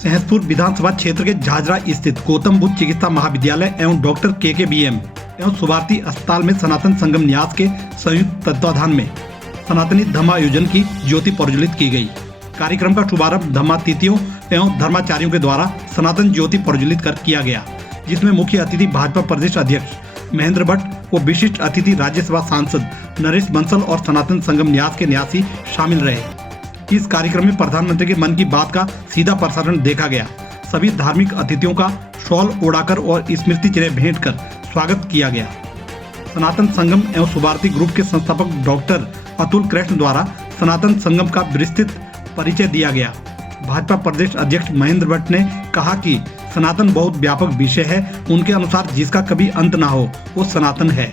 सहसपुर विधानसभा क्षेत्र के झाझरा स्थित गौतम बुद्ध चिकित्सा महाविद्यालय एवं डॉक्टर के.के.बी.एम. एवं सुभारती अस्पताल में सनातन संगम न्यास के संयुक्त तत्वाधान में सनातनी धम्म आयोजन की ज्योति प्रज्वलित की गई। कार्यक्रम का शुभारंभ धम्मातिथियों एवं धर्माचार्यों के द्वारा सनातन ज्योति प्रज्वलित कर किया गया, जिसमें मुख्य अतिथि भाजपा प्रदेश अध्यक्ष महेंद्र भट्ट व विशिष्ट अतिथि राज्यसभा सांसद नरेश बंसल और सनातन संगम न्यास के न्यासी शामिल रहे। इस कार्यक्रम में प्रधानमंत्री के मन की बात का सीधा प्रसारण देखा गया। सभी धार्मिक अतिथियों का शॉल ओढ़ाकर और स्मृति चिन्ह भेंट कर स्वागत किया गया। सनातन संगम एवं सुभारती ग्रुप के संस्थापक डॉक्टर अतुल कृष्ण द्वारा सनातन संगम का विस्तृत परिचय दिया गया। भाजपा प्रदेश अध्यक्ष महेंद्र भट्ट ने कहा कि सनातन बहुत व्यापक विषय है। उनके अनुसार जिसका कभी अंत ना हो वो सनातन है।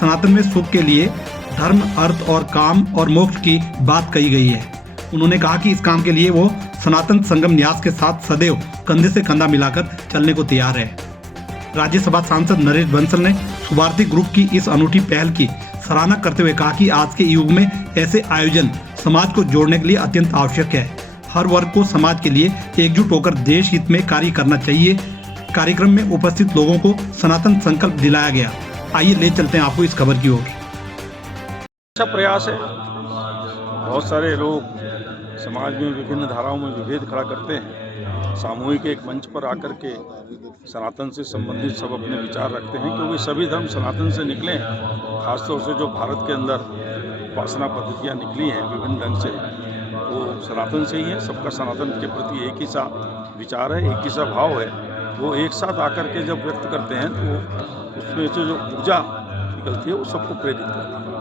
सनातन में सुख के लिए धर्म, अर्थ और काम और मोक्ष की बात कही गई है। उन्होंने कहा कि इस काम के लिए वो सनातन संगम न्यास के साथ सदैव कंधे से कंधा मिलाकर चलने को तैयार है। राज्यसभा सांसद नरेश बंसल ने सुभारती ग्रुप की इस अनूठी पहल की सराहना करते हुए कहा कि आज के युग में ऐसे आयोजन समाज को जोड़ने के लिए अत्यंत आवश्यक है। हर वर्ग को समाज के लिए एकजुट होकर देश हित में कार्य करना चाहिए। कार्यक्रम में उपस्थित लोगों को सनातन संकल्प दिलाया गया। आइए ले चलते हैं आपको इस खबर की ओर। अच्छा प्रयास है। बहुत सारे लोग समाज में विभिन्न धाराओं में विभेद खड़ा करते हैं। सामूहिक एक मंच पर आकर के सनातन से संबंधित सब अपने विचार रखते हैं, क्योंकि सभी धर्म सनातन से निकले हैं। खासतौर से जो भारत के अंदर उपासना पद्धतियाँ निकली हैं विभिन्न ढंग से, वो सनातन से ही है। सबका सनातन के प्रति एक ही सा विचार है, एक ही सा भाव है। वो एक साथ आकर के जब व्यक्त करते हैं तो उसमें से जो ऊर्जा निकलती है वो सबको प्रेरित करती है।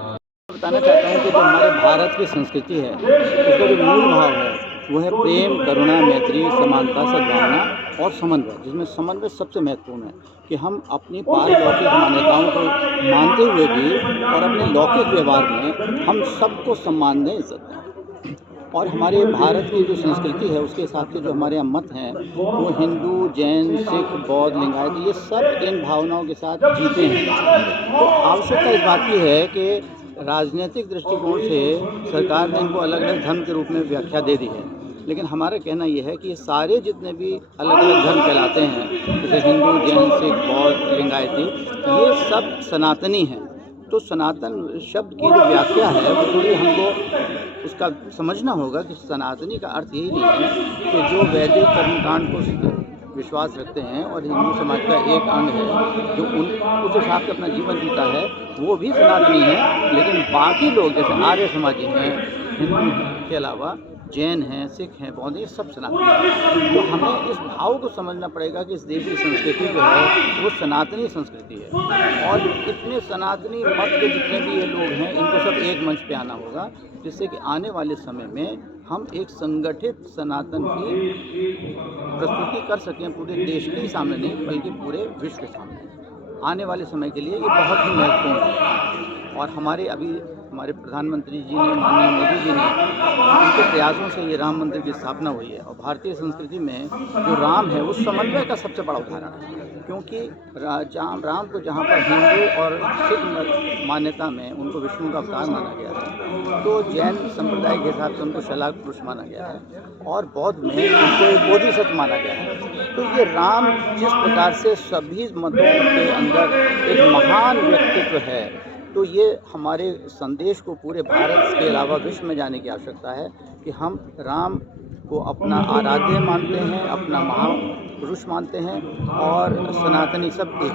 बताना चाहता हूँ कि जो हमारे भारत की संस्कृति है उसका जो मूल भाव है वो है प्रेम, करुणा, मैत्री, समानता, सद्भावना और समन्वय, जिसमें समन्वय सबसे महत्वपूर्ण है कि हम अपनी पारलौकिक मान्यताओं को मानते हुए भी और अपने लौकिक व्यवहार में हम सबको सम्मान दें, इज्जत दें। और हमारे भारत की जो संस्कृति है उसके हिसाब से जो हमारे यहाँ मत हैं वो हिंदू, जैन, सिख, बौद्ध, लिंगायत, ये सब इन भावनाओं के साथ जीते हैं। तो आवश्यकता इस बात की है कि राजनीतिक दृष्टिकोण से सरकार ने इनको अलग अलग धर्म के रूप में व्याख्या दे दी है, लेकिन हमारा कहना यह है कि ये सारे जितने भी अलग अलग धर्म कहलाते हैं, जैसे हिंदू, जैन, सिख, बौद्ध, लिंगायती, ये सब सनातनी हैं। तो सनातन शब्द की जो व्याख्या है वो थोड़ी हमको उसका समझना होगा कि सनातनी का अर्थ यही नहीं है कि जो वैदिक कर्मकांड को विश्वास रखते हैं और हिंदू समाज का एक अंग है जो उस हिसाब से अपना जीवन जीता है वो भी सनातनी है। लेकिन बाकी लोग जैसे आर्य समाजी हैं, हिंदू के अलावा जैन हैं, सिख हैं, बौद्ध, ये सब सनातनी हैं। तो हमें इस भाव को समझना पड़ेगा कि इस देश की संस्कृति जो है वो सनातनी संस्कृति है और इतने सनातनी मत के जितने भी ये लोग हैं इनको सब एक मंच पे आना होगा, जिससे कि आने वाले समय में हम एक संगठित सनातन की प्रस्तुति कर सकें पूरे देश के सामने नहीं बल्कि पूरे विश्व के सामने। आने वाले समय के लिए ये बहुत ही महत्वपूर्ण है और हमारे प्रधानमंत्री जी ने, माननीय मोदी जी ने, उनके प्रयासों से ये राम मंदिर की स्थापना हुई है। और भारतीय संस्कृति में जो राम है वो समन्वय का सबसे बड़ा उदाहरण है, क्योंकि राम को जहाँ पर हिंदू और सिख मान्यता में उनको विष्णु का अवतार माना गया है, तो जैन संप्रदाय के हिसाब से उनको शलाक पुरुष माना गया है और बौद्ध में उनको एक बोधिसत्व माना गया है। तो ये राम जिस प्रकार से सभी मतों के अंदर एक महान व्यक्तित्व है, तो ये हमारे संदेश को पूरे भारत के अलावा विश्व में जाने की आवश्यकता है कि हम राम को अपना आराध्य मानते हैं, अपना महापुरुष मानते हैं और सनातनी सब एक